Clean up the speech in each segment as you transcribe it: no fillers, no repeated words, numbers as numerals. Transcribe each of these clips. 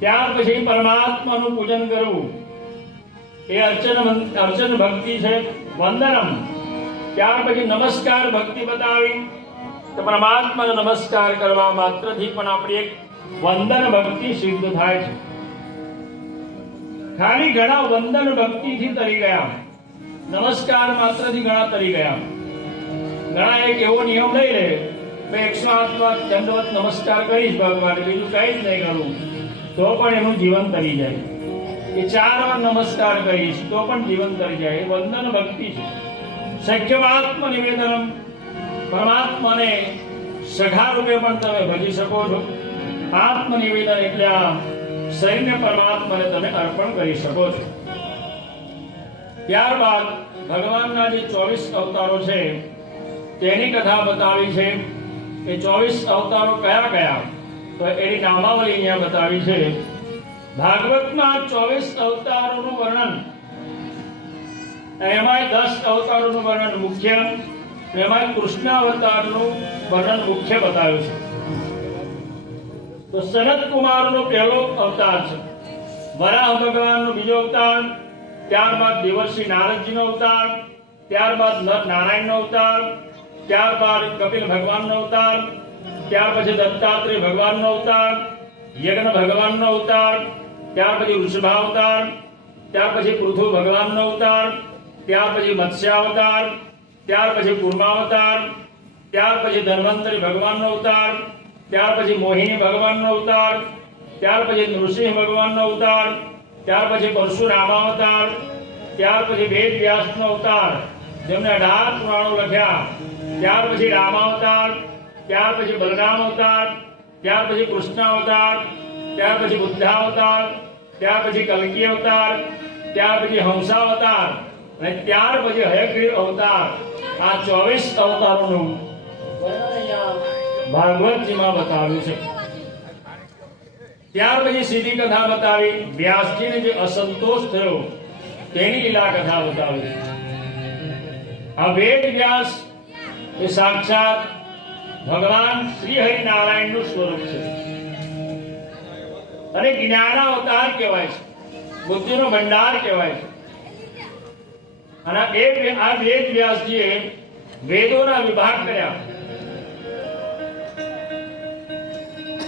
ત્યાર પછી પરમાત્માનું પૂજન કરવું એ અર્ચન ભક્તિ છે. વંદનમ, ત્યાર પછી નમસ્કાર ભક્તિ બતાવી તો પરમાત્માને નમસ્કાર કરવા માત્રથી પણ આપણી એક વંદન ભક્તિ સિદ્ધ થાય છે. ખાલી ઘણા વંદન ભક્તિથી તરી ગયા, નમસ્કાર માત્રથી ઘણા તરી ગયા. ઘણા એક એવો નિયમ લઈ લે, મેં 108 વાર દંડવત નમસ્કાર કરીશ ભગવાન, બીજું કઈ જ નહીં કરું, તો પણ એનું જીવન તરી જાય. એ 4 વાર નમસ્કાર કરીશ તો પણ જીવન તરી જાય. એ વંદન ભક્તિ છે. સખ્યમાત્મ નિવેદનમ, પરમાત્માને સખા રૂપે પણ તમે ભજી શકો છો. આત્મ નિવેદન એટલે આ શરીરને પરમાત્માને તમે અર્પણ કરી શકો છો. ત્યારબાદ ભગવાનના જે 24 અવતારો છે તેની કથા બતાવી છે. એ 24 અવતારો કયા કયા, તો એની નામાવલી અહીંયા બતાવી છે. ભાગવતમાં 24 અવતારોનું વર્ણન, એમાં 10 અવતારોનું વર્ણન મુખ્ય, એમાં કૃષ્ણ અવતારનું વર્ણન મુખ્ય બતાવ્યું છે. તો સનત કુમારનો પહેલો અવતાર છે, વરાહ ભગવાનનો બીજો અવતાર, ત્યારબાદ દેવર્ષિ નારદજીનો અવતાર, ત્યારબાદ નર નારાયણનો અવતાર, ત્યારબાદ કપિલ ભગવાનનો અવતાર, ત્યાર પછી દત્તાત્રેય ભગવાનનો અવતાર, યજ્ઞ ભગવાનનો અવતાર, ત્યાર પછી વૃષભાવતાર, ત્યાર પછી પૃથુ ભગવાનનો અવતાર, ત્યાર પછી મત્સ્યાવતાર, ત્યાર પછી કૂર્માવતાર, ત્યાર પછી ધન્વંતરી ભગવાનનો અવતાર, ત્યાર પછી મોહિની ભગવાનનો અવતાર, ત્યાર પછી નૃસિંહ ભગવાનનો અવતાર, ત્યાર પછી પરશુરામાવતાર, ત્યાર પછી વેદ વ્યાસનો અવતાર જેમને 18 પુરાણો લખ્યા, ત્યાર પછી રામાવતાર, ત્યાર પછી બલરામ અવતાર, ત્યાર પછી કૃષ્ણ અવતાર, ત્યાર પછી બુદ્ધાવતાર, ત્યાર પછી કલ્કી અવતાર, ત્યાર પછી હંસાવતાર અને ત્યાર પછી હયગ્રીવ અવતાર. આ 24 અવતારોનું વર્ણન અહીંયા ભાગવતજીમાં બતાવ્યું છે. ત્યાર પછી સીધી કથા બતાવી, વ્યાસજીને જે અસંતોષ થયો તેની લીલા કથા બતાવી. આ વેદ વ્યાસ એ સાક્ષાત ભગવાન શ્રી હરિનારાયણનું સ્વરૂપ છે અને જ્ઞાનાવતાર કહેવાય છે, બુદ્ધિનો ભંડાર કહેવાય છે. અને આ વેદ વ્યાસજીએ વેદોના વિભાગ કર્યા,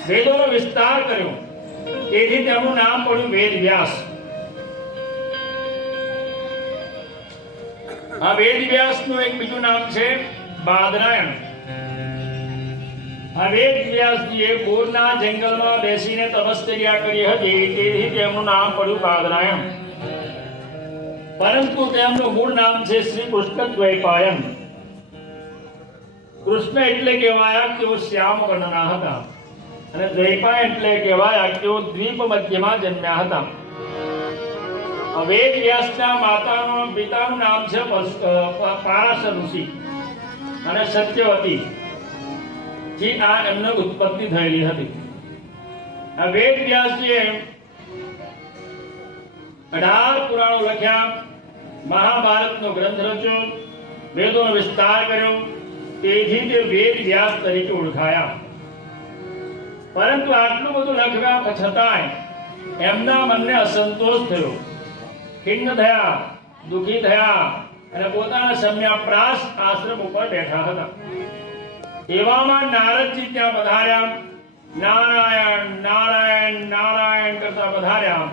વેદોનો વિસ્તાર કર્યો, તેથી તેમનું નામ પડ્યું વેદ વ્યાસ. આ વેદ વ્યાસનું એક બીજું નામ છે બાદરાયણ. આ વેદ વ્યાસજીએ બોરના જંગલમાં બેસીને તપશ્ચર્યા કરી હતી, તેથી તેમનું નામ પડ્યું બાદરાયણ. પરંતુ તેમનું મૂળ નામ છે શ્રી કૃષ્ણદ્વૈપાયન. કૃષ્ણ એટલે કહેવાયા તેઓ શ્યામ વર્ણના હતા અને દ્વૈપાયન એટલે કહેવાયા તેઓ દ્વીપ મધ્યમાં જન્મ્યા હતા. વેદ વ્યાસના માતાનું પિતાનું નામ છે પારાશર ઋષિ અને સત્યવતી થી આ એમની ઉત્પત્તિ થયેલી હતી. આ વેદ વ્યાસજીએ 18 પુરાણો લખ્યા, મહાભારતનો ગ્રંથ રચ્યો, વેદોનો વિસ્તાર કર્યો, તેથી તે વેદ વ્યાસ તરીકે ઓળખાયા. પરંતુ આટલું બધું લખવા છતાંય એમના મનને અસંતોષ થયો, ખિન્ન થયા, દુઃખી થયા અને પોતાના સમ્યાપ્રાસ આશ્રમ ઉપર બેઠા હતા. એવામાં નારદજી ત્યાં પધાર્યા. નારાયણ નારાયણ નારાયણ કરતા પધાર્યા.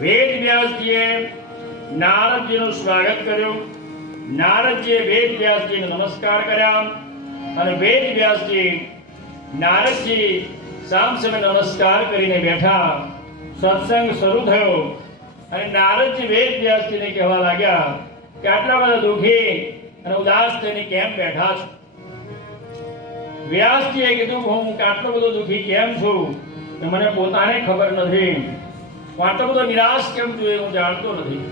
વેદ વ્યાસજીએ નારદજીનું સ્વાગત કર્યું. નારદજીએ વેદ વ્યાસજીને નમસ્કાર કર્યા અને વેદ વ્યાસજી નારદજી સામસામે નમસ્કાર કરીને બેઠા. સત્સંગ શરૂ થયો અને નારદજી વેદ વ્યાસજીને કહેવા લાગ્યા કે આટલા બધા દુઃખી અને ઉદાસ થઈને કેમ બેઠા છો? વ્યાસજીએ કીધું હું આટલો બધો દુઃખી કેમ છું એ મને પોતાને ખબર નથી. હું આટલો બધો નિરાશ કેમ છું એ હું જાણતો નથી.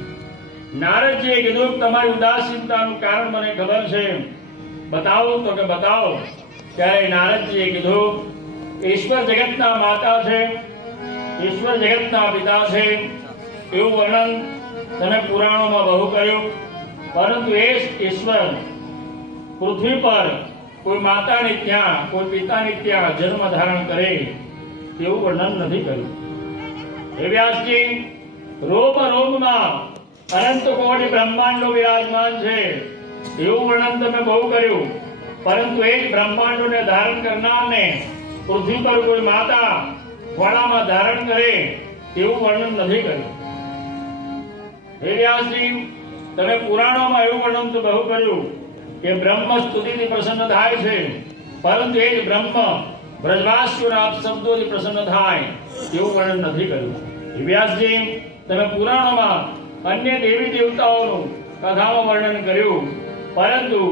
નારદજીએ કીધું તમારી ઉદાસીનતાનું કારણ મને ખબર છે, બતાવો. તો કે બતાવો. ત્યારે નારદજીએ કીધું ઈશ્વર જગતના માતા છે, ઈશ્વર જગતના પિતા છે એવું વર્ણન તમે પુરાણોમાં બહુ કર્યું, પરંતુ એ ઈશ્વર પૃથ્વી પર કોઈ માતાને ત્યાં કોઈ પિતાને ત્યાં જન્મ ધારણ કરે તેવું વર્ણન નથી કર્યું. હે વ્યાસજી, રોમ રોમમાં અનંત કોટી બ્રહ્માંડો વિરાજમાન છે એવું વર્ણન તમે બહુ કર્યું, પરંતુ એ જ બ્રહ્માંડોને ધારણ કરનારને પૃથ્વી પર કોઈ માતા ખોળામાં ધારણ કરે તેવું વર્ણન નથી કર્યું. હે વ્યાસજી, તમે પુરાણોમાં એવું વર્ણન તો બહુ કર્યું કે બ્રહ્મ સ્તુતિથી પ્રસન્ન થાય છે, પરંતુ એ જ બ્રહ્મ બ્રજવાસીઓના શબ્દોથી પ્રસન્ન થાય તેવું વર્ણન નથી કર્યું. હે વ્યાસજી, તમે પુરાણોમાં અન્ય દેવી દેવતાઓનું કથામાં વર્ણન કર્યું, પરંતુ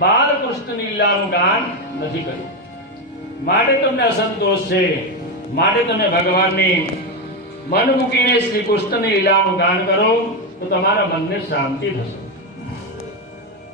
બાલકૃષ્ણ લીલાનું ગાન નથી કર્યું. માટે તમને અસંતોષ છે, માટે તમે ભગવાનની મન મૂકીને શ્રી કૃષ્ણની લીલાનું ગાન કરો તો તમારા મનને શાંતિ થશે.